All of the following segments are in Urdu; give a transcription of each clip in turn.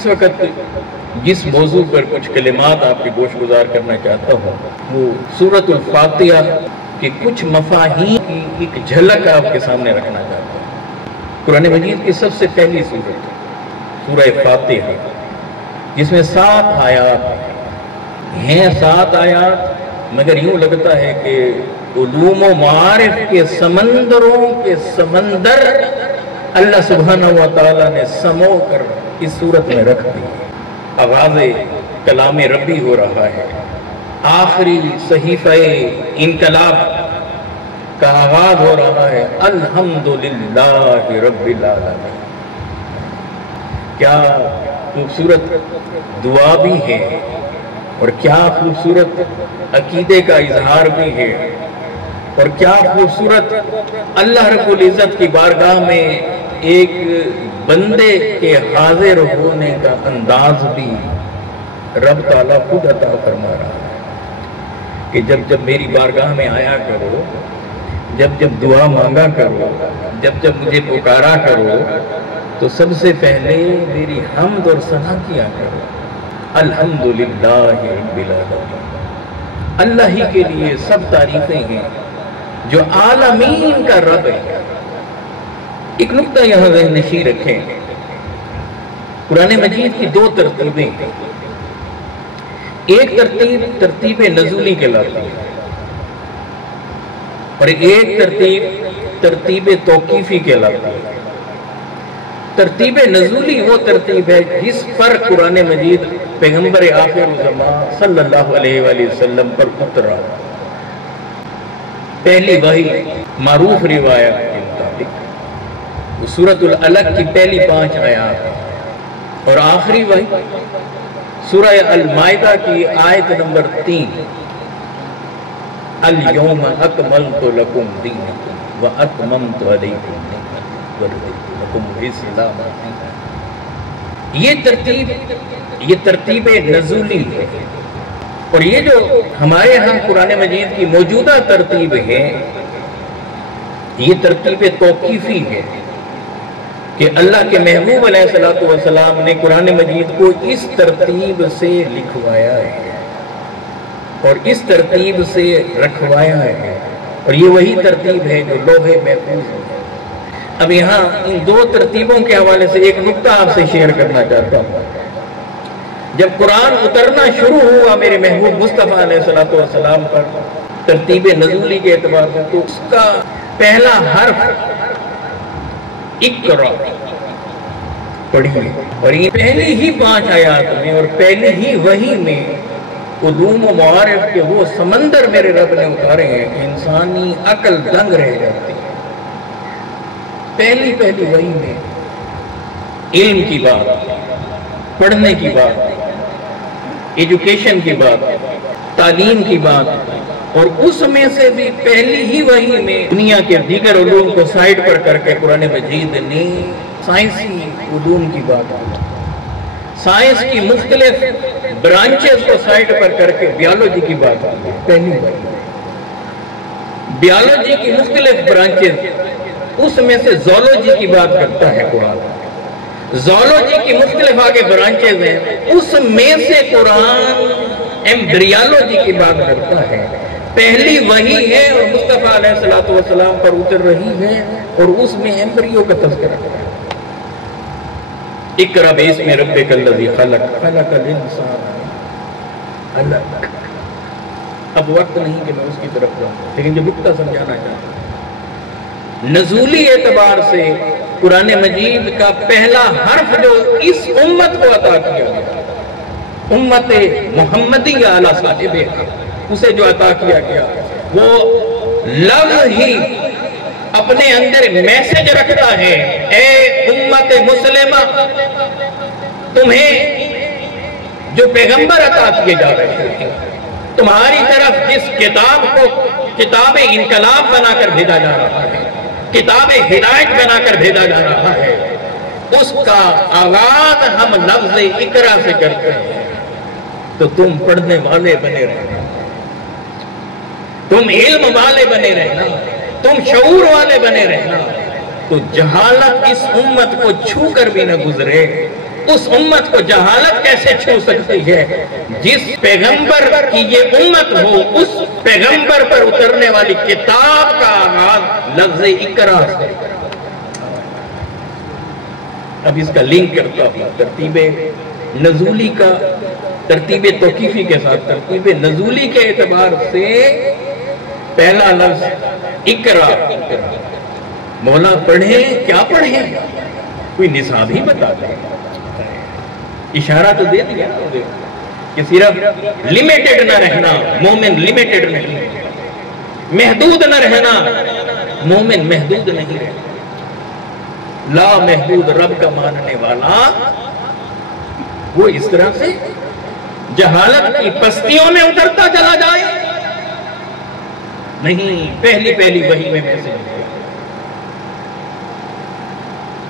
اس وقت جس موضوع پر کچھ کلمات آپ کے گوش گزار کرنا چاہتا ہوں وہ سورۃ الفاتحہ کے کچھ مفاہیم کی ایک جھلک آپ کے سامنے رکھنا چاہتا ہوں۔ قرآن مجید کی سب سے پہلی سورت سورہ فاتحہ، جس میں 7 آیات ہیں 7 آیات، مگر یوں لگتا ہے کہ علوم و معارف کے سمندروں کے سمندر اللہ سبحانہ و تعالیٰ نے سمو کر اس صورت میں رکھ دی۔ آغاز کلام ربی ہو رہا ہے، آخری صحیفہ انقلاب کا آغاز ہو رہا ہے، الحمدللہ رب العالمین۔ کیا خوبصورت دعا بھی ہے اور کیا خوبصورت عقیدے کا اظہار بھی ہے، اور کیا خوبصورت اللہ رب العزت کی بارگاہ میں ایک بندے کے حاضر ہونے کا انداز بھی رب تعالیٰ خود عطا فرما رہا ہے کہ جب جب میری بارگاہ میں آیا کرو، جب جب دعا مانگا کرو، جب جب مجھے پکارا کرو، تو سب سے پہلے میری حمد اور ثنا کیا کرو، الحمدللہ رب العالمین۔ اللہ ہی کے لیے سب تعریفیں ہیں جو عالمین کا رب ہے۔ ایک نقطہ یہاں ذہن نشین رکھیں، قرآن مجید کی 2 ترتیبیں ہیں۔ ایک ترتیب ترتیب نزولی کہلاتی ہے اور ایک ترتیب ترتیب توقیفی کہلاتی ہے۔ ترتیب نزولی وہ ترتیب ہے جس پر قرآن مجید پیغمبر آخر الزمان صلی اللہ علیہ وآلہ وسلم پر اترا۔ پہلی وحی معروف روایت کے مطابق سورۃ العلق کی پہلی 5 آیات، اور آخری وحی سورہ المائدہ کی آیت نمبر 3، الیوم اکملت لکم دینکم واتممت علیکم نعمتی ورضیت لکم الاسلام دینا۔ یہ ترتیب نزولی ہے، اور یہ جو ہمارے ہاں قرآن مجید کی موجودہ ترتیب ہے یہ ترتیب توقیفی ہے کہ اللہ کے محبوب علیہ السلام نے قرآن مجید کو اس ترتیب سے لکھوایا ہے اور اس ترتیب سے رکھوایا ہے، اور یہ وہی ترتیب ہے جو لوح محفوظ ہے۔ اب یہاں ان 2 ترتیبوں کے حوالے سے ایک نقطہ آپ سے شیئر کرنا چاہتا ہوں۔ جب قرآن اترنا شروع ہوا میرے محبوب مصطفیٰ علیہ السلام پر ترتیب نزولی کے اعتبار سے، تو اس کا پہلا حرف اقرا پڑھی، اور یہ پہلی ہی 5 آیات میں اور پہلی ہی وحی میں علوم و معارف کے وہ سمندر میرے رب نے اتارے ہیں کہ انسانی عقل دنگ رہ جاتی ہے۔ پہلی وحی میں علم کی بات، پڑھنے کی بات، ایجوکیشن کی بات، تعلیم کی بات، اور اس میں سے بھی پہلی ہی وحی میں دنیا کے دیگر علوم کو سائڈ پر کر کے قرآن مجید نے سائنسی علوم کی بات کی، سائنس کی مختلف برانچز کو سائڈ پر کر کے بیالوجی کی بات کی۔ پہلی وحی بیالوجی کی مختلف برانچز، اس میں سے زولوجی کی بات کرتا ہے قرآن۔ زولوجی کی مختلف آگے برانچز ہیں، اس میں سے قرآن ایمبریالوجی کی بات کرتا ہے۔ پہلی وحی ہے اور مصطفیٰ علیہ السلام پر اتر رہی ہے، اور اس میں ایمبریو کا تذکرہ ہے۔ اقرأ باسم ربک الذی خلق خلق الانسان علق۔ اب وقت نہیں کہ میں اس کی طرف جاؤں، لیکن جو نقطہ سمجھانا چاہتا ہوں، نزولی اعتبار سے قرآن مجید کا پہلا حرف جو اس امت کو عطا کیا گیا، امت محمدی علی صاحبہ، اسے جو عطا کیا گیا، وہ لفظ ہی اپنے اندر میسج رکھتا ہے، اے امت مسلمہ، تمہیں جو پیغمبر عطا کیے جا رہے ہیں، تمہاری طرف جس کتاب کو کتاب انقلاب بنا کر بھیجا جا رہا ہے، کتاب ہدایت بنا کر بھیجا جا رہا ہے، اس کا آغاز ہم لفظ اقرا سے کرتے ہیں، تو تم پڑھنے والے بنے رہنا، تم علم والے بنے رہنا، تم شعور والے بنے رہنا، تو جہالت اس امت کو چھو کر بھی نہ گزرے، اس امت کو جہالت کیسے چھو سکتی ہے جس پیغمبر کی یہ امت ہو، اس پیغمبر پر اترنے والی کتاب کا آغاز لفظ اقرا سے۔ اب اس کا لنک کرتا ہوں ترتیب نزولی کا، ترتیب توقیفی کے ساتھ ترتیب نزولی کے اعتبار سے پہلا لفظ اقرا، مولا پڑھیں، کیا پڑھیں؟ کوئی نصاب ہی بتا دیں، اشارہ تو دے دیا کہ صرف لمیٹڈ نہ رہنا، مومن لمیٹڈ نہیں، محدود نہ رہنا، مومن محدود نہیں رہنا، لا محدود رب کا ماننے والا وہ اس طرح سے جہالت کی پستیوں میں اترتا چلا جائے نہیں، پہلی وحی میں ویسے نہیں۔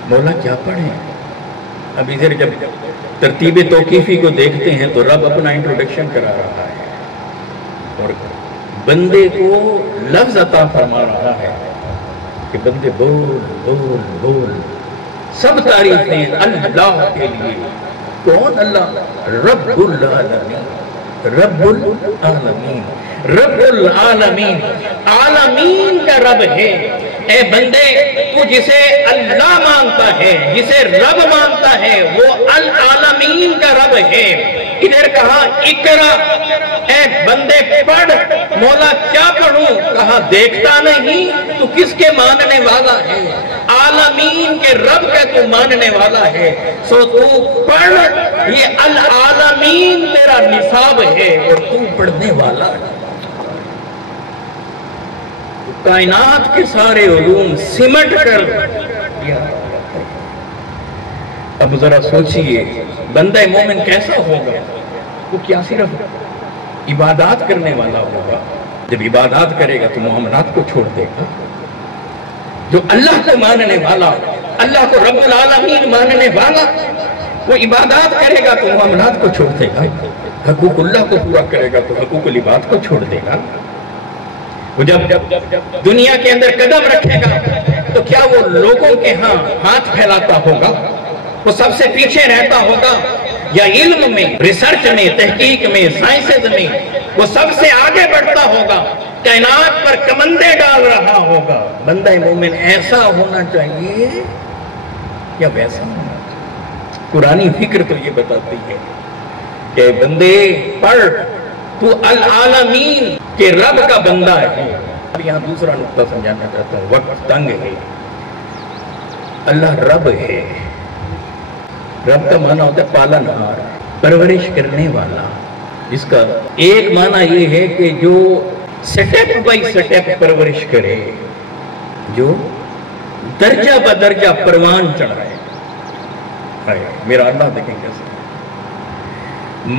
مولا کیا پڑھیں؟ اب ادھر جب ترتیب توقیفی کو دیکھتے ہیں تو رب اپنا انٹروڈکشن کرا رہا ہے اور بندے کو لفظ عطا فرما رہا ہے کہ بندے بول بول بول، سب تعریفیں اللہ کے لیے۔ کون اللہ؟ رب العالمین، رب العالمین، رب العالمین، عالمین کا رب ہے۔ اے بندے، تو جسے اللہ مانتا ہے، جسے رب مانتا ہے، وہ العالمین کا رب ہے۔ ادھر کہا اقرا، اے بندے پڑھ۔ مولا کیا پڑھوں؟ کہا دیکھتا نہیں تو کس کے ماننے والا ہے؟ عالمین کے رب کا تو ماننے والا ہے، سو تو پڑھ۔ یہ العالمین تیرا نصاب ہے اور تو پڑھنے والا ہے۔ کائنات کے سارے علوم سمٹ کر دیا۔ اب ذرا سوچئے بندہ مومن کیسا ہوگا؟ وہ کیا صرف عبادات کرنے والا ہوگا؟ جب عبادات کرے گا تو معاملات کو چھوڑ دے گا۔ جو اللہ کو ماننے والا، اللہ کو رب العالمین ماننے والا، وہ عبادات کرے گا تو معاملات کو چھوڑ دے گا، حقوق اللہ کو پورا کرے گا تو حقوق العباد کو چھوڑ دے گا۔ وہ جب دنیا کے اندر قدم رکھے گا تو کیا وہ لوگوں کے ہاں ہاتھ پھیلاتا ہوگا؟ وہ سب سے پیچھے رہتا ہوگا یا علم میں، ریسرچ میں، تحقیق میں، سائنسز میں وہ سب سے آگے بڑھتا ہوگا، کائنات پر کمندے ڈال رہا ہوگا؟ بندہ مومن ایسا ہونا چاہیے یا ویسا ہونا چاہیے؟ قرآنی فکر تو یہ بتاتی ہے کہ بندے پڑھ، تو العالمین کے رب کا بندہ ہے۔ اب یہاں دوسرا نقطہ سمجھانا چاہتا ہوں، وقت تنگ ہے۔ اللہ رب ہے، رب کا معنی ہوتا ہے پالنہار، پرورش کرنے والا، جس کا ایک معنی یہ ہے کہ جو سٹیپ بائی سٹیپ پرورش کرے، جو درجہ بدرجہ پروان چڑھائے۔ میرا اللہ دیکھیں کیسے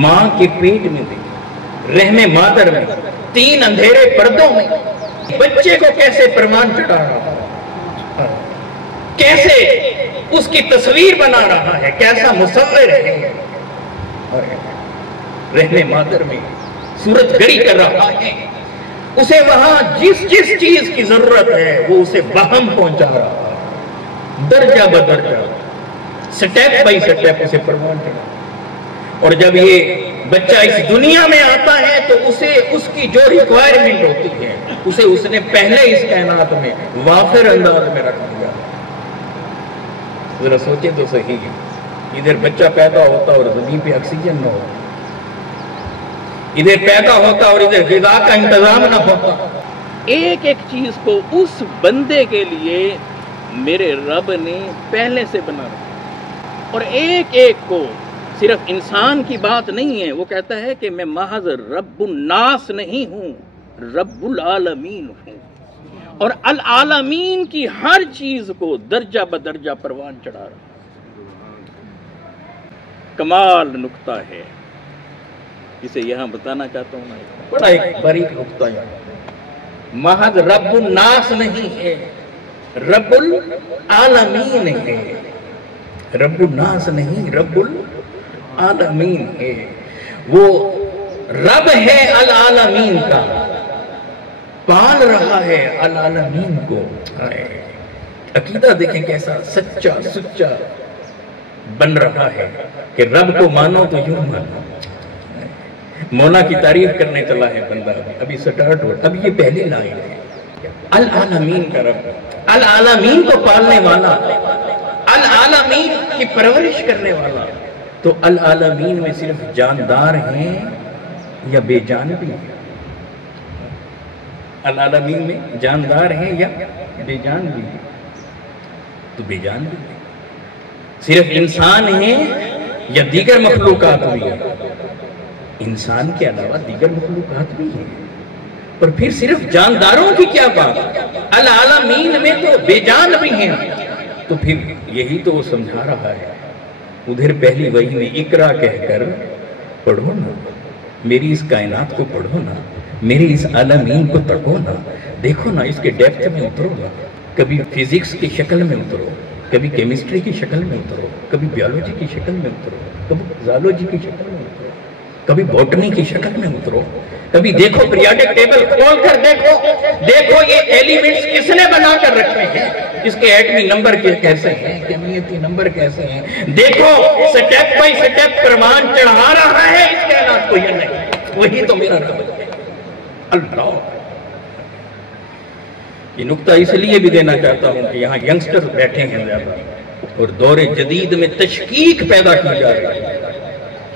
ماں کے پیٹ میں دیکھیں، رحم مادر میں، 3 اندھیرے پردوں میں بچے کو کیسے پروان چڑھا رہا ہے، کیسے اس کی تصویر بنا رہا ہے، کیسا مصور ہے، رحم مادر میں صورت گری کر رہا ہے، اسے وہاں جس چیز کی ضرورت ہے وہ اسے وہم پہنچا رہا ہے، درجہ بدرجہ، سٹیپ بائی سٹیپ اسے پروان چڑھا۔ اور جب یہ بچہ اس دنیا میں آتا ہے تو اسے اس کی جو ریکوائرمنٹ ہوتی ہے اسے اس نے پہلے اس کائنات میں وافر انداز میں رکھ دیا۔ ذرا سوچیں تو صحیح، ادھر بچہ پیدا ہوتا اور زمین پہ آکسیجن نہ ہوتا، ادھر پیدا ہوتا اور ادھر غذا کا انتظام نہ ہوتا۔ ایک ایک چیز کو اس بندے کے لیے میرے رب نے پہلے سے بنا رکھا، اور ایک ایک کو، صرف انسان کی بات نہیں ہے، وہ کہتا ہے کہ میں محض رب الناس نہیں ہوں، رب العالمین ہوں، اور العالمین کی ہر چیز کو درجہ بدرجہ پروان چڑھا رہا۔ کمال نقطہ ہے، اسے یہاں بتانا چاہتا ہوں میں، بڑا ایک باریک نقطہ ہے۔ محض رب الناس نہیں ہے، رب العالمین ہے، رب الناس نہیں، رب العالمین ہے۔ وہ رب ہے العالمین کا، پال رہا ہے العالمین کو۔ عقیدہ دیکھیں کیسا سچا سچا، بن رہا ہے کہ رب کو مانو تو یوں مانو. مولا کی تعریف کرنے چلا ہے بندہ, ابھی سٹارٹ ہو, اب یہ پہلی لائن ہے. العالمین کا رب, العالمین کو پالنے والا, العالمین کی پرورش کرنے والا. تو العالمین میں صرف جاندار ہیں یا بے جان بھی ہیں؟ العالمین میں جاندار ہیں یا بے جان بھی ہیں؟ تو بے جان بھی ہیں. صرف انسان ہیں یا دیگر مخلوقات بھی ہیں؟ انسان کے علاوہ دیگر مخلوقات بھی ہیں. اور پھر صرف جانداروں کی کیا بات, العالمین میں تو بے جان بھی ہیں. تو پھر یہی تو وہ سمجھا رہا ہے ادھر پہلی وحی میں اقرا کہہ کر پڑھو نا, میری اس کائنات کو پڑھو نا, میری اس عالمین کو تڑکو نا, دیکھو نا, اس کے ڈیپتھ میں اترو نا. کبھی فزکس کی شکل میں اترو, کبھی کیمسٹری کی شکل میں اترو, کبھی بیولوجی کی شکل میں اترو, کبھی زالوجی کی شکل میں اترو, کبھی بوٹنی کی شکل میں اترو, کبھی دیکھو پیریوڈک ٹیبل کھول کر دیکھو, دیکھو یہ ایلیمنٹس کس نے بنا کر رکھے ہیں, اس کے ایٹمی نمبر کیسے ہیں, کیمیاتی نمبر کیسے ہیں, دیکھو سٹیپ بائی سٹیپ پروان چڑھا رہا ہے اس کائنات کو یا نہیں. وہی تو میرا رب ہے اللہ. یہ نقطہ اس لیے بھی دینا چاہتا ہوں کہ یہاں ینگسٹر بیٹھے ہیں زیادہ, اور دور جدید میں تشکیک پیدا کی جا رہی ہے,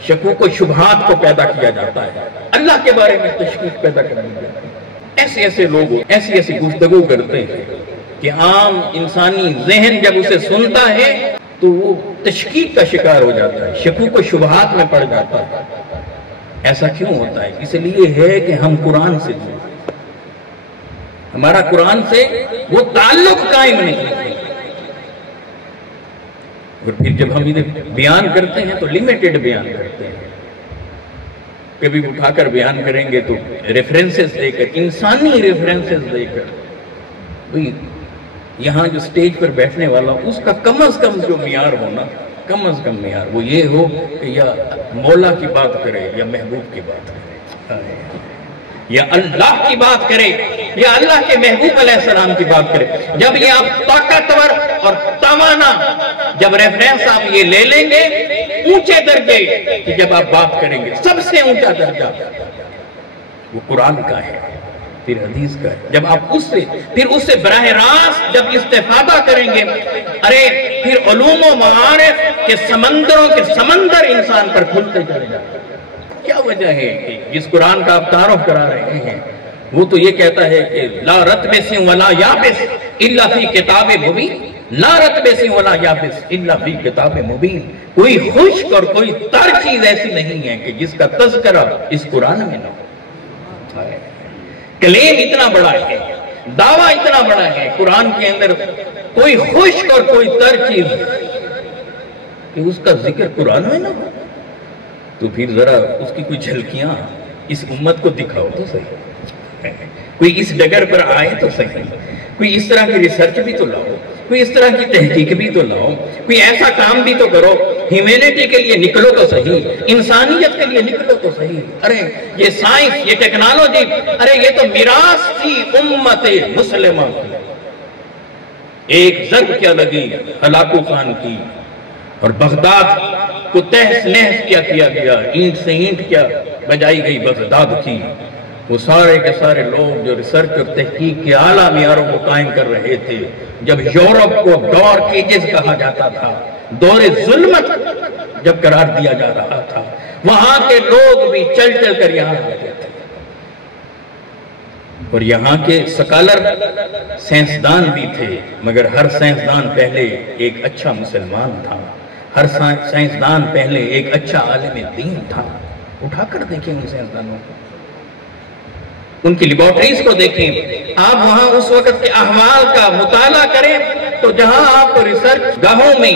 شکوک و شبہات کو پیدا کیا جاتا ہے, اللہ کے بارے میں تشکیک پیدا کرنی جاتی ہے. ایسے ایسے لوگ ایسی ایسی گفتگو کرتے ہیں کہ عام انسانی ذہن جب اسے سنتا ہے تو وہ تشکیک کا شکار ہو جاتا ہے, شکوک و شبہات میں پڑ جاتا ہے. ایسا کیوں ہوتا ہے؟ اس لیے ہے کہ ہم قرآن سے جڑے, ہمارا قرآن سے وہ تعلق قائم نہیں ہے. اور پھر جب ہم انہیں بیان کرتے ہیں تو لیمیٹڈ بیان کرتے ہیں. کبھی اٹھا کر بیان کریں گے تو ریفرنسز دے کر, انسانی ریفرنسز دے کر. یہاں جو سٹیج پر بیٹھنے والا اس کا کم از کم جو معیار ہونا, کم از کم معیار وہ یہ ہو کہ یا مولا کی بات کرے یا محبوب کی بات کرے, یا اللہ کی بات کرے یا اللہ کے محبوب علیہ السلام کی بات کرے. جب یہ آپ طاقتور اور توانا, جب ریفرنس آپ یہ لے لیں گے اونچے درجے کہ جب آپ بات کریں گے, سب سے اونچا درجہ وہ قرآن کا ہے, پھر حدیث کا ہے. جب آپ اس سے براہ راست جب استفادہ کریں گے, ارے پھر علوم و معارف کے سمندروں کے سمندر انسان پر کھلتے چلے جاتے ہیں. کیا وجہ ہے کہ جس قرآن کا آپ تعارف کرا رہے ہیں وہ تو یہ کہتا ہے کہ لا رتبس ولا یابس الا فی کتاب مبین, لا رتبس ولا یابس الا فی کتاب مبین. کوئی خشک اور کوئی تر چیز ایسی نہیں ہے کہ جس کا تذکرہ اس قرآن میں نہ ہو. کلیم اتنا بڑا ہے, دعویٰ اتنا بڑا ہے قرآن کے اندر, کوئی خشک اور کوئی تر چیز کہ اس کا ذکر قرآن میں نہ ہو. تو پھر ذرا اس کی کوئی جھلکیاں اس امت کو دکھاؤ تو صحیح, کوئی اس ڈگر پر آئے تو صحیح, کوئی اس طرح کی ریسرچ بھی تو لاؤ, کوئی اس طرح کی تحقیق بھی تو لاؤ, کوئی ایسا کام بھی تو کرو, ہیومینٹی کے لیے نکلو تو صحیح, انسانیت کے لیے نکلو تو صحیح. ارے یہ سائنس, یہ ٹیکنالوجی, ارے یہ تو میراث تھی امت مسلمہ کی. ایک ضرب کیا لگی ہلاکو خان کی, اور بغداد کو تہس نہس کیا گیا, اینٹ سے اینٹ کیا بجائی گئی بغداد کی. وہ سارے کے سارے لوگ جو ریسرچ اور تحقیق کے اعلیٰ معیاروں کو قائم کر رہے تھے, جب یورپ کو دور ایجز کہا جاتا تھا, دور ظلمت جب قرار دیا جا رہا تھا, وہاں کے لوگ بھی چل چل کر یہاں آتے تھے. اور یہاں کے سکالر سائنسدان بھی تھے, مگر ہر سائنسدان پہلے ایک اچھا مسلمان تھا, ہر سائنسدان پہلے ایک اچھا عالم دین تھا. اٹھا کر دیکھیں ان سائنسدانوں کو, ان کی لیبارٹریز کو دیکھیں, آپ وہاں اس وقت کے احوال کا مطالعہ کریں تو جہاں آپ کو ریسرچ گاہوں میں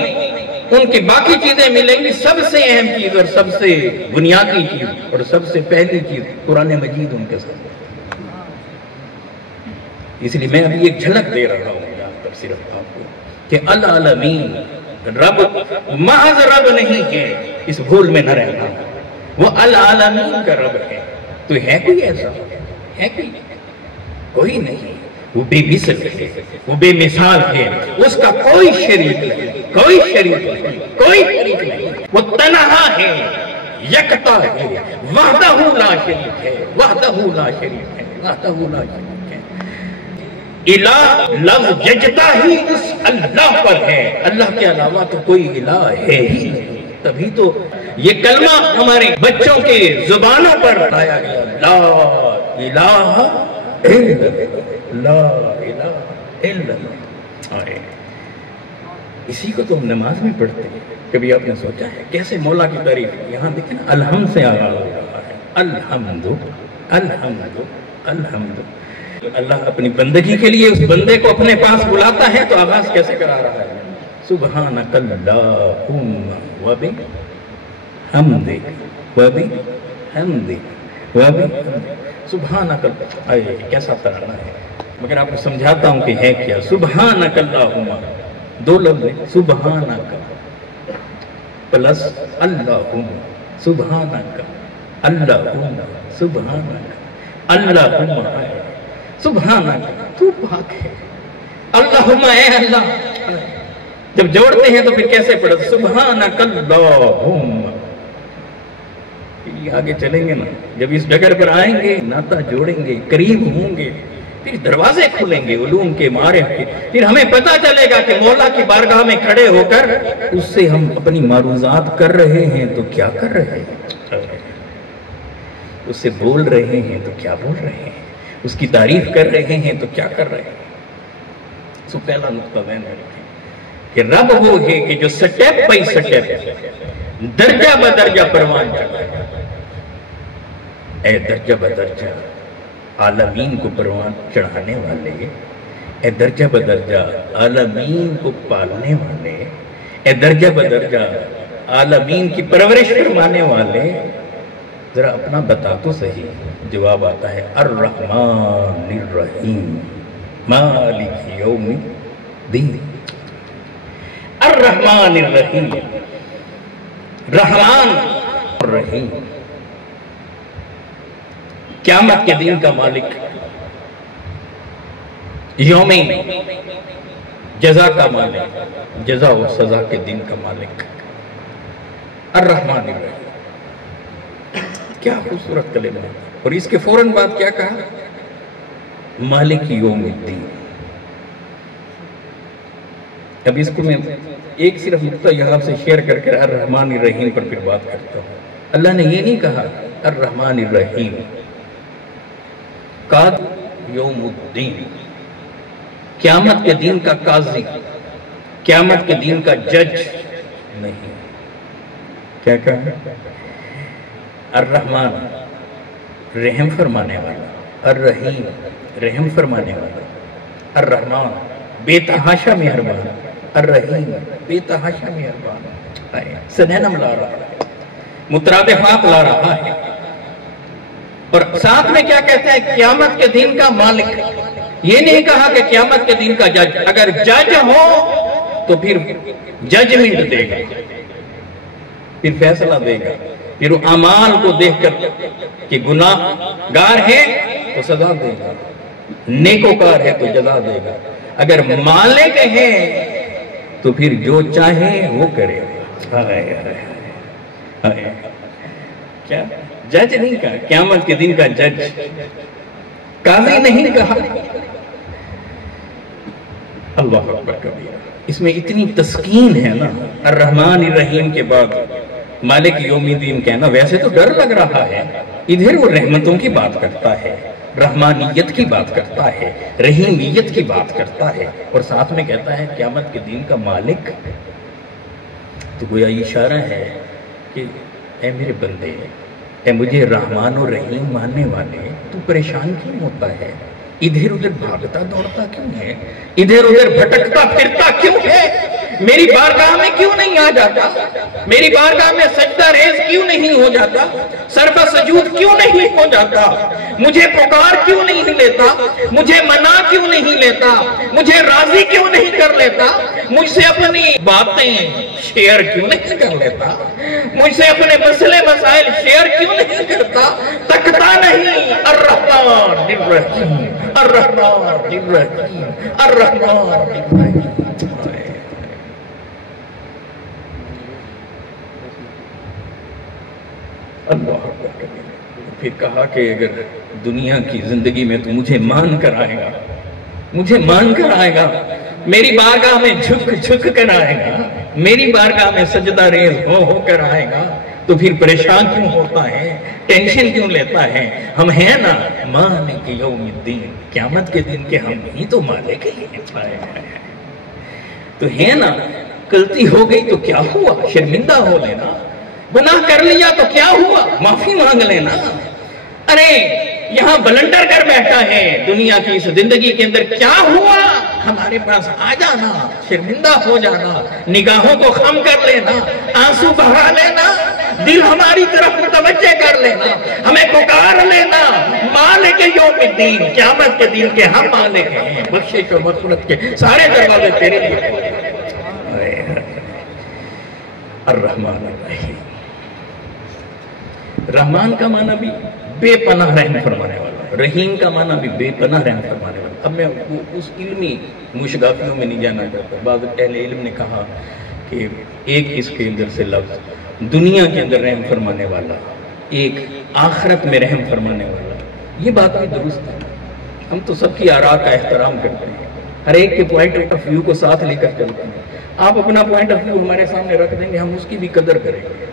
ان کی باقی چیزیں ملیں گی, سب سے اہم چیز اور سب سے بنیادی چیز اور سب سے پہلی چیز قرآن مجید ان کے ساتھ. اس لیے میں ابھی ایک جھلک دے رہا ہوں یہاں پر صرف آپ کو کہ العالمین رب محض رب نہیں ہے, اس بھول میں نہ رہنا, وہ العالمین کا رب ہے. تو ہے کوئی ایسا, ہے کوئی نہیں. وہ بے مثل ہے, وہ بے مثال ہے, اس کا کوئی شریک نہیں. کوئی شریک نہیں، کوئی شریک نہیں، وہ تنہا ہے، یکتا ہے، وحدہ لا شریک ہے، وحدہ لا شریک ہے، وحدہ لا شریک ہے۔ الہ لفظ ججتا ہی اس اللہ پر ہے، اللہ کے علاوہ تو کوئی الہ ہے ہی نہیں۔ تبھی تو یہ کلمہ ہمارے بچوں کے زبانوں پر لایا گیا، لا الہ الا اللہ، لا الہ الا اللہ۔ اسی کو تو ہم نماز میں پڑھتے ہیں۔ کبھی آپ نے سوچا ہے کیسے مولا کی تعریف؟ یہاں دیکھیں نا، الحمد سے آغاز ہو رہا ہے، الحمد الحمد الحمد۔ اللہ اپنی بندگی کے لیے اس بندے کو اپنے پاس بلاتا ہے تو آغاز کیسے کرا رہا ہے؟ سبحانک اللہم وبحمدک وبحمدک وبحمدک۔ سبحانک، کیسا ترانہ ہے، مگر آپ کو سمجھاتا ہوں کہ ہے کیا۔ سبحانک اللہم، دو لفظ ہیں، سبحانک پلس اللہم، سبحانک اللہم، سبحانک اللہم، سبحانک تو پاک ہے، اللہم اے اللہ۔ جب جوڑتے ہیں تو پھر کیسے پڑھتے؟ سبحانک اللہم۔ یہ آگے چلیں گے نا، جب اس ڈگر پر آئیں گے، ناطہ جوڑیں گے، قریب ہوں گے، پھر دروازے کھلیں گے علوم کے، معارف کے، پھر ہمیں پتہ چلے گا کہ مولا کی بارگاہ میں کھڑے ہو کر اس سے ہم اپنی معروضات کر رہے ہیں تو کیا کر رہے ہیں، اس سے بول رہے ہیں تو کیا بول رہے ہیں، اس کی تعریف کر رہے ہیں تو کیا کر رہے ہیں۔ سو پہلا نقطہ ذہن میں رکھیں کہ رب وہ ہے کہ جو سٹیپ بائی سٹیپ، درجہ بدرجہ پروان چڑھا، اے درجہ بدرجہ عالمین کو پروان چڑھانے والے، اے درجہ بدرجہ عالمین کو پالنے والے، اے درجہ بدرجہ عالمین کی پرورش فرمانے والے، ذرا اپنا بتا تو صحیح۔ جواب آتا ہے الرحمن الرحیم مالک یوم الدین۔ الرحمن الرحیم، رحمان الرحیم، قیامت کے دن کا مالک، یوم جزا کا مالک، جزا و سزا کے دن کا مالک، الرحمن الرحیم۔ کیا خوبصورت کلمہ ہے، اور اس کے فوراً بعد کیا کہا؟ مالک یوم الدین۔ اب اس کو میں ایک صرف نقطہ یہاں سے شیئر کر کے الرحمن الرحیم پر پھر بات کرتا ہوں۔ اللہ نے یہ نہیں کہا الرحمن الرحیم قاضی یوم الدین، قیامت کے دن کا قاضی، قیامت کے دن کا جج نہیں۔ کیا کہا؟ الرحمن رحم فرمانے والا، الرحیم رحم فرمانے والا، الرحمن بے تحاشا مہربان، الرحیم بے تحاشا مہربان۔ سنینم لا رہا ہے، مترادفات لا رہا ہے، اور ساتھ میں کیا کہتا ہے؟ قیامت کے دن کا مالک۔ یہ نہیں کہا کہ قیامت کے دن کا جج۔ اگر جج ہو تو پھر ججمنٹ دے گا، پھر فیصلہ دے گا، پھر اعمال کو دیکھ کر کہ گناہ گار ہے تو سزا دے گا، نیکوکار ہے تو جزا دے گا۔ اگر مالک ہے تو پھر جو چاہے وہ کرے۔ کیا جج نہیں کہا، قیامت کے دن کا جج، قاضی نہیں کہا۔ اللہ اکبر کبیرہ۔ اس میں اتنی تسکین ہے نا، الرحمن الرحیم کے بعد مالک یوم الدین کہنا۔ ویسے تو ڈر لگ رہا ہے، ادھر وہ رحمتوں کی بات کرتا ہے، رحمانیت کی بات کرتا ہے، رحیمیت کی بات کرتا ہے، اور ساتھ میں کہتا ہے قیامت کے دن کا مالک۔ تو گویا یہ اشارہ ہے کہ اے میرے بندے، اے مجھے رحمان و رحیم ماننے والے، تو پریشان کیوں ہوتا ہے؟ ادھر ادھر بھاگتا دوڑتا کیوں ہے؟ ادھر ادھر بھٹکتا پھرتا کیوں ہے؟ میری بارگاہ میں کیوں نہیں آ جاتا؟ میری بارگاہ میں سجدہ ریز کیوں نہیں ہو جاتا؟ سربہ سجود کیوں نہیں ہو جاتا؟ مجھے پکار کیوں نہیں لیتا؟ مجھے منا کیوں نہیں لیتا؟ مجھے راضی کیوں نہیں کر لیتا؟ مجھ سے اپنی باتیں شیئر کیوں نہیں کر لیتا؟ مجھ سے اپنے مسئلے مسائل شیئر کیوں نہیں کرتا؟ تکتا نہیں۔ الرحمن الرحیم، الرحمن الرحیم، الرحمن الرحیم۔ اللہ اکبر۔ پھر کہا کہ اگر دنیا کی زندگی میں تو مجھے مان کر آئے گا، مجھے مان کر آئے گا، میری بارگاہ میں جھک جھک کر آئے گا، میری بارگاہ میں سجدہ ریز ہو کر آئے گا، تو پھر پریشان کیوں ہوتا ہے، ٹینشن کیوں لیتا ہے؟ ہم ہیں نا مالک یوم الدین، قیامت کے دن کے ہم ہی تو مالک ہی پائے ہیں، تو ہے نا۔ غلطی ہو گئی تو کیا ہوا، شرمندہ ہو لینا، گناہ کر لیا تو کیا ہوا، معافی مانگ لینا۔ ارے یہاں بلنڈر کر بیٹھا ہے دنیا کی اس زندگی کے اندر، کیا ہوا، ہمارے پاس آ جانا، شرمندہ ہو جانا، نگاہوں کو خم کر لینا، آنسو بہا لینا، دل ہماری طرف متوجہ کر لینا، ہمیں پکار لینا، مالک یوم الدین، قیامت کے دن کے ہم مالک ہیں، بخشش و مغفرت کے سارے دروازے تیرے لیے۔ الرحمن الرحیم، رحمان کا معنی بھی بے پناہ رحم فرمانے والا، رحیم کا معنی بھی بے پناہ رحم فرمانے والا۔ اب میں اس علمی مشغافیوں میں نہیں جانا چاہتا، بعض اہل علم نے کہا کہ ایک اس کے اندر سے لفظ دنیا کے اندر رحم فرمانے والا، ایک آخرت میں رحم فرمانے والا، یہ بات بھی درست ہے۔ ہم تو سب کی آراء کا احترام کرتے ہیں، ہر ایک کے پوائنٹ آف ویو کو ساتھ لے کر چلتے ہیں۔ آپ اپنا پوائنٹ آف ویو ہمارے سامنے رکھ دیں گے، ہم اس کی بھی قدر کریں گے،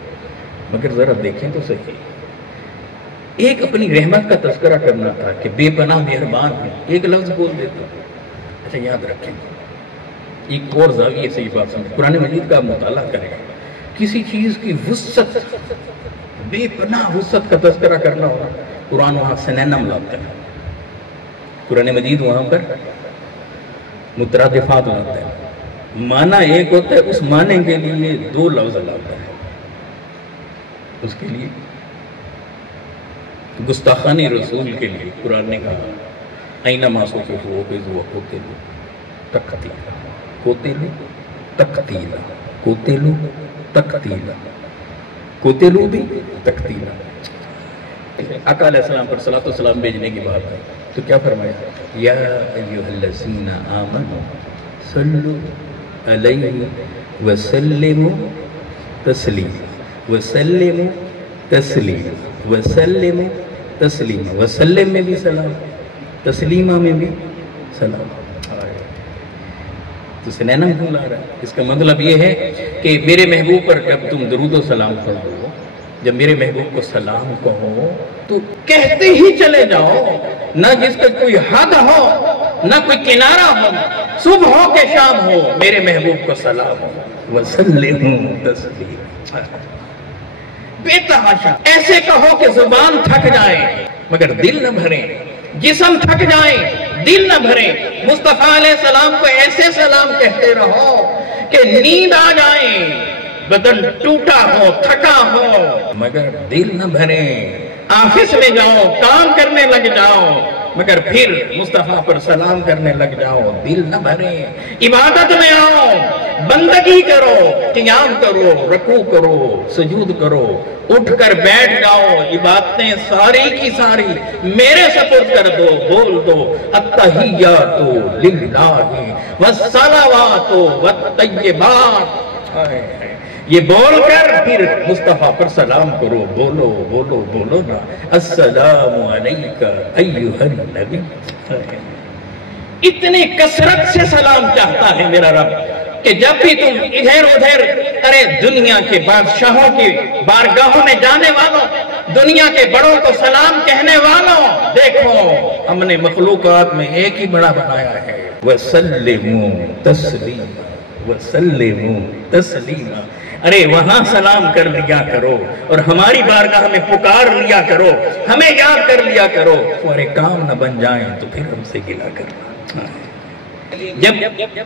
مگر ذرا دیکھیں تو صحیح۔ ایک اپنی رحمت کا تذکرہ کرنا تھا کہ بے پناہ مہربان ہے، ایک لفظ بول دیتا۔ اچھا یاد رکھیں، ایک اور زاویے سے یہ بات سمجھیں، قرآن مجید کا مطالعہ کریں، کسی چیز کی وسعت، بے پناہ وسعت کا تذکرہ کرنا ہوگا، قرآن وہاں سنینم لاتا ہے، قرآن مجید وہاں پر مترادفات لاتا ہے، معنی ایک ہوتا ہے، اس معنی کے لیے دو لفظ لاتا ہے، اس کے لیے گستاخانی رسول کے لیے قرآن نے کہا اینما ثقفوا وخذوا قتلوا تقتیلا، قتلوا تقتیلا، قتلوا تقتیلا، قتلوا بھی تقتیلا۔ آقا علیہ السلام پر صلاۃ و سلام بھیجنے کی بات ہے تو کیا فرمایا، یا ایھا الذین آمنوا صلوا علیہ وسلموا تسلیما، وسلموا تسلیما، وسلموا تسلیما، وسلم میں بھی سلام، تسلیمہ میں بھی سلام۔ تو سنینم کیوں لا رہا ہے؟ اس کا مطلب یہ ہے کہ میرے محبوب پر جب تم درود و سلام پڑھو، جب میرے محبوب کو سلام کہو تو کہتے ہی چلے جاؤ، نہ جس کا کوئی حد ہو، نہ کوئی کنارہ ہو، صبح ہو کہ شام ہو، میرے محبوب کو سلام ہو، وسلموا تسلیما، بے تحاشا ایسے کہو کہ زبان تھک جائے مگر دل نہ بھرے، جسم تھک جائے دل نہ بھرے، مصطفیٰ علیہ السلام کو ایسے سلام کہتے رہو کہ نیند آ جائے، بدن ٹوٹا ہو، تھکا ہو مگر دل نہ بھرے، آفس میں جاؤ، کام کرنے لگ جاؤ مگر پھر مصطفیٰ پر سلام کرنے لگ جاؤ، دل نہ بھرے، عبادت میں آؤ، بندگی کرو، قیام کرو، رکوع کرو، سجود کرو، اٹھ کر بیٹھ جاؤ، عبادتیں ساری کی ساری میرے سپرد کر دو، بول دو التحیات للہ والصلوات والطیبات، یہ بول کر پھر مصطفیٰ پر سلام کرو، بولو بولو بولو نا، السلام علیکہ ایھا النبی۔ اتنی کثرت سے سلام چاہتا ہے میرا رب کہ جب بھی تم ادھر ادھر، ارے دنیا کے بادشاہوں کی بارگاہوں میں جانے والوں، دنیا کے بڑوں کو سلام کہنے والوں، دیکھو ہم نے مخلوقات میں ایک ہی بڑا بنایا ہے، وَسَلِّمُوا تَسْلِيمًا، وَسَلِّمُوا تَسْلِيمًا، ارے وہاں سلام کر لیا کرو اور ہماری بارگاہ میں پکار لیا کرو، ہمیں یاد کر لیا کرو، اور کام نہ بن جائیں تو پھر ہم سے گلہ کرنا۔ جب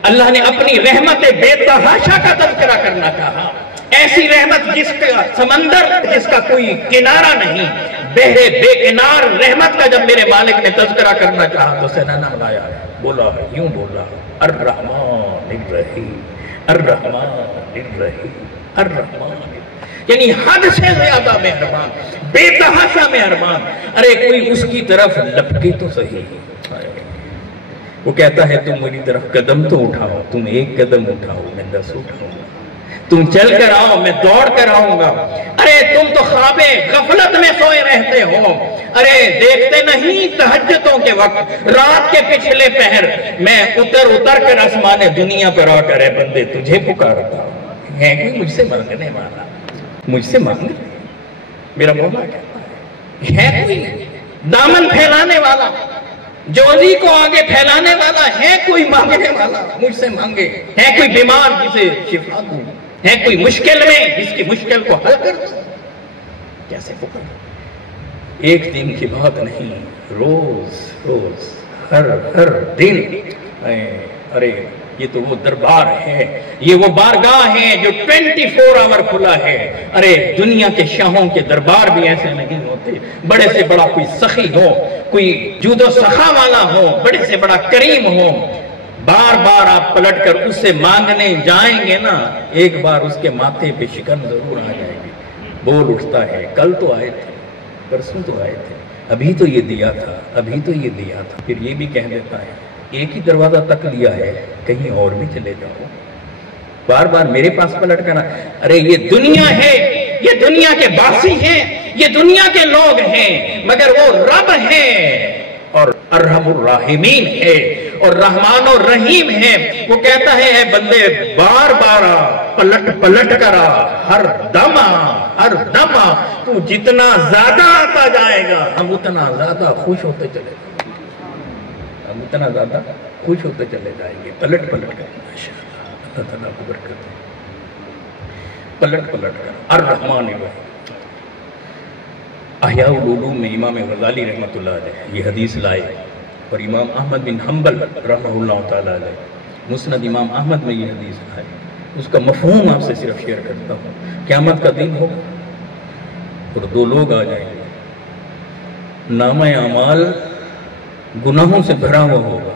اللہ نے اپنی رحمت بے تحاشا کا تذکرہ کرنا چاہا، ایسی رحمت جس کا سمندر جس کا کوئی کنارہ نہیں، بحر بے کنار رحمت کا جب میرے مالک نے تذکرہ کرنا چاہا تو سنانا بنایا، بولا یوں بولا الرحمن الرحیم، الرحمن الرحیم، الرحمن، یعنی حد سے زیادہ مہربان، بے تحاشا مہربان۔ ارے کوئی اس کی طرف لپکے تو صحیح، وہ کہتا ہے تم میری طرف قدم تو اٹھاؤ، تم ایک قدم اٹھاؤ میں 10 اٹھاؤں گا، تم چل کر آؤ میں دوڑ کر آؤں گا، ارے تم تو خواب غفلت کہتے ہو ارے دیکھتے نہیں تہجدوں کے وقت رات کے پچھلے پہر میں اتر کر آسمان دنیا پر آ کر اے بندے تجھے پکارتا ہوں، ہے کوئی مجھ سے مانگنے والا؟ مجھ سے مانگ میرا مولا کہتا ہے کوئی دامن پھیلانے والا، جوزی کو آگے پھیلانے والا؟ ہے کوئی مانگنے والا؟ مجھ سے مانگے۔ ہے کوئی بیمار جسے شفا دوں؟ ہے کوئی مشکل میں جس کی مشکل کو حل کر دوں؟ کیسے پکار؟ ایک دن کی بات نہیں، روز ہر دن۔ ارے یہ تو وہ دربار ہے، یہ وہ بارگاہ ہے جو 24 آور کھلا ہے۔ ارے دنیا کے شاہوں کے دربار بھی ایسے نہیں ہوتے، بڑے سے بڑا کوئی سخی ہو، کوئی جود و سخا والا ہو، بڑے سے بڑا کریم ہو، بار بار آپ پلٹ کر اس سے مانگنے جائیں گے نا، ایک بار اس کے ماتھے پہ شکن ضرور آ جائے گی، بول اٹھتا ہے کل تو آئے تھے، پرسوں تو آئے تھے، ابھی تو یہ دیا تھا، ابھی تو یہ دیا تھا۔ پھر یہ بھی کہہ دیتا ہے ایک ہی دروازہ تک لیا ہے، کہیں اور بھی چلے جاؤ، بار بار میرے پاس پلٹ کر۔ ارے یہ دنیا ہے، یہ دنیا کے باسی ہیں، یہ دنیا کے لوگ ہیں، مگر وہ رب ہے اور ارحم الراحمین ہے اور رحمان الرحیم ہے۔ وہ کہتا ہے اے بندے بار بار پلٹ کر آ، ہر دم آ، تو جتنا زیادہ آتا جائے گا ہم اتنا زیادہ خوش ہوتے چلے جائیں گے، ہم اتنا زیادہ خوش ہوتے چلے جائیں گے۔ پلٹ کر ماشاءاللہ، اللہ تعالیٰ کو برکت دے، پلٹ کر الرحمن الرحیم۔ احیاء العلوم میں امام غزالی رحمۃ اللہ علیہ یہ حدیث لائے، اور امام احمد بن حنبل رحمہ اللہ تعالیٰ علیہ مسند امام احمد میں یہ حدیث لائے۔ اس کا مفہوم آپ سے صرف شیئر کرتا ہوں۔ قیامت کا دن ہوگا اور دو لوگ آ جائیں گے، نامہ اعمال گناہوں سے بھرا ہوا ہوگا،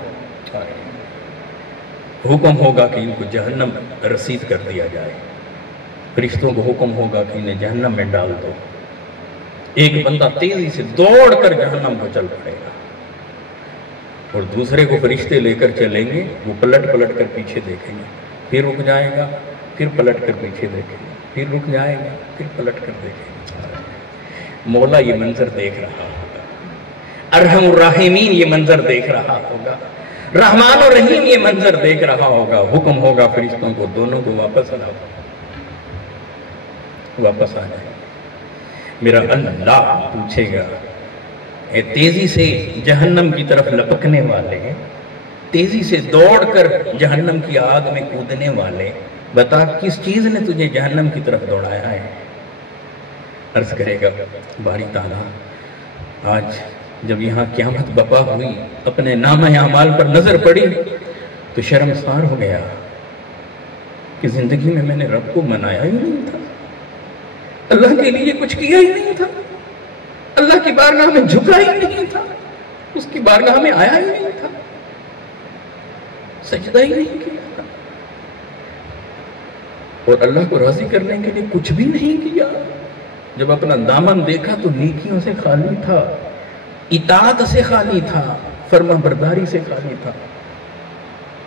حکم ہوگا کہ ان کو جہنم رسید کر دیا جائے، فرشتوں کو حکم ہوگا کہ انہیں جہنم میں ڈال دو۔ ایک بندہ تیزی سے دوڑ کر جہنم کو چل پڑے گا اور دوسرے کو فرشتے لے کر چلیں گے، وہ پلٹ کر پیچھے دیکھیں گے، پھر رک جائے گا، پھر پلٹ کر پیچھے دیکھیں گے، پھر رک جائے گا، پھر پلٹ کر دیکھیں گے۔ مولا یہ منظر دیکھ رہا ہوگا، ارحم الراحمین یہ منظر دیکھ رہا ہوگا، رحمان الرحیم یہ منظر دیکھ رہا ہوگا۔ حکم ہوگا فرشتوں کو دونوں کو واپس آ جائے۔ میرا اللہ پوچھے گا اے تیزی سے جہنم کی طرف لپکنے والے، تیزی سے دوڑ کر جہنم کی آگ میں کودنے والے، بتا کس چیز نے تجھے جہنم کی طرف دوڑایا ہے؟ عرض کرے گا باری تعالیٰ آج جب یہاں قیامت بپا ہوئی، اپنے نامہ اعمال پر نظر پڑی تو شرمسار ہو گیا کہ زندگی میں میں نے رب کو منایا ہی نہیں تھا، اللہ کے لیے کچھ کیا ہی نہیں تھا، اللہ کی بارگاہ میں جھکا ہی نہیں تھا، اس کی بارگاہ میں آیا ہی نہیں تھا، سجدہ ہی نہیں کیا تھا، اور اللہ کو راضی کرنے کے لیے کچھ بھی نہیں کیا۔ جب اپنا دامن دیکھا تو نیکیوں سے خالی تھا، اطاعت سے خالی تھا، فرما برداری سے خالی تھا،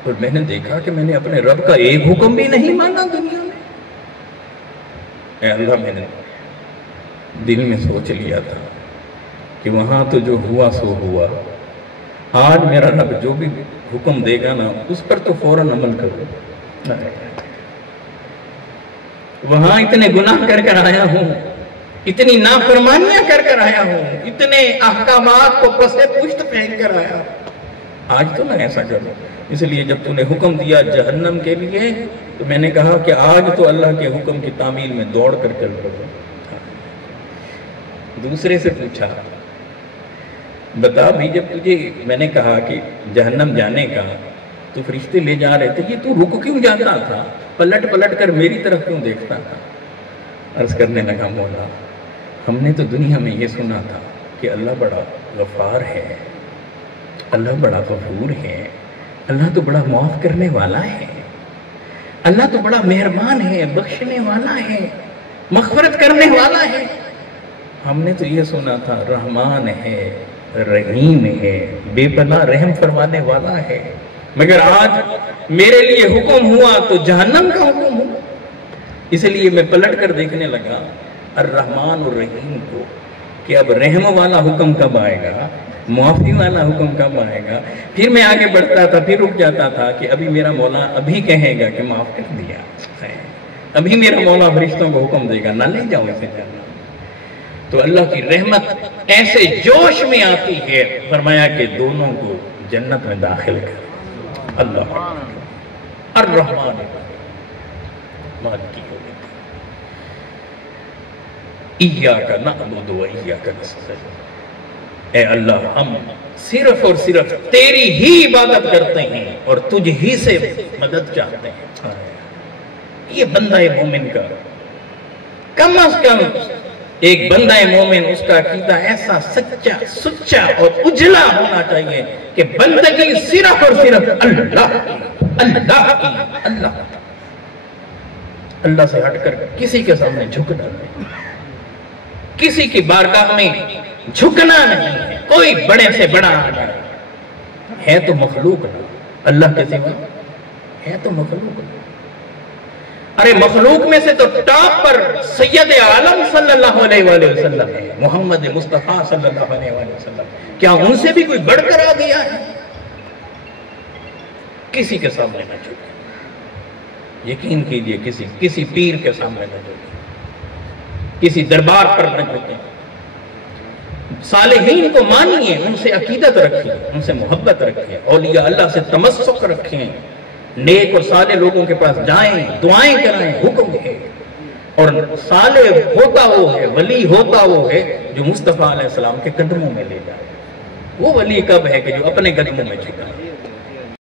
اور میں نے دیکھا کہ میں نے اپنے رب کا ایک حکم بھی نہیں مانا دنیا میں۔ اے اللہ میں نے دل میں سوچ لیا تھا کہ وہاں تو جو ہوا سو ہوا، آج میرا رب جو بھی حکم دے گا نا اس پر تو فوراً عمل کرو۔ وہاں اتنے گناہ کر آیا ہوں، اتنی نافرمانیاں کر آیا ہوں، اتنے احکامات کو پس پشت پھینک کر آیا، آج تو میں ایسا کروں۔ اس لیے جب تو نے حکم دیا جہنم کے لیے تو میں نے کہا کہ آج تو اللہ کے حکم کی تعمیل میں دوڑ کر چل پڑو۔ دوسرے سے پوچھا بتا بھائی جب تجھے میں نے کہا کہ جہنم جانے کا تو فرشتے لے جا رہے تھے، یہ تو رک کیوں جاتا تھا، پلٹ کر میری طرف کیوں دیکھتا تھا؟ عرض کرنے لگا مولا ہم نے تو دنیا میں یہ سنا تھا کہ اللہ بڑا غفار ہے، اللہ بڑا غفور ہے، اللہ تو بڑا معاف کرنے والا ہے، اللہ تو بڑا مہربان ہے، بخشنے والا ہے، مغفرت کرنے والا ہے۔ ہم نے تو یہ سنا تھا رحمان ہے، رحیم ہے، بے پناہ رحم فرمانے والا ہے، مگر آج میرے لیے حکم ہوا تو جہنم کا حکم ہوا۔ اس لیے میں پلٹ کر دیکھنے لگا الرحمن الرحیم کو کہ اب رحم والا حکم کب آئے گا، معافی والا حکم کب آئے گا. پھر میں آگے بڑھتا تھا، پھر رک جاتا تھا کہ ابھی میرا مولا ابھی کہے گا کہ معاف کر دیا، ابھی میرا مولا فرشتوں کو حکم دے گا نہ لے جاؤ اسے جانا. تو اللہ کی رحمت ایسے جوش میں آتی ہے، فرمایا کہ دونوں کو جنت میں داخل کر. اللہ الرحمن مالک یوم الدین ایاک نعبد و ایاک نستعین. اے اللہ ہم صرف اور صرف تیری ہی عبادت کرتے ہیں اور تجھ ہی سے مدد چاہتے ہیں. یہ بندہ مومن کا کم از کم ایک بندہ مومن، اس کا عقیدہ ایسا سچا سچا اور اجلا ہونا چاہیے کہ بندگی صرف اور صرف اللہ کی، اللہ سے ہٹ کر کسی کے سامنے جھکنا نہیں، کسی کی بارگاہ میں جھکنا نہیں ہے. کوئی بڑے سے بڑا ہے تو مخلوق نہ، اللہ کے سوا ہے تو مخلوق نہ. ارے مخلوق میں سے تو ٹاپ پر سید عالم صلی اللہ علیہ وآلہ وسلم ہے، محمد مصطفیٰ صلی اللہ علیہ وآلہ وسلم. کیا ان سے بھی کوئی بڑھ کر آ گیا ہے؟ کسی کے سامنے نہ جھکے، یقین کیجئے کسی پیر کے سامنے نہ جھکے، کسی دربار پر نہ جھکے. صالحین کو مانیے، ان سے عقیدت رکھیے، ان سے محبت رکھیے، اولیاء اللہ سے تمسک رکھیں، نیک اور صالح لوگوں کے پاس جائیں، دعائیں کریں، حکم ہے. اور صالح ہوتا وہ ہے، ولی ہوتا وہ ہے جو مصطفیٰ علیہ السلام کے قدموں میں لے جائے. وہ ولی کب ہے کہ جو اپنے قدموں میں جھکا.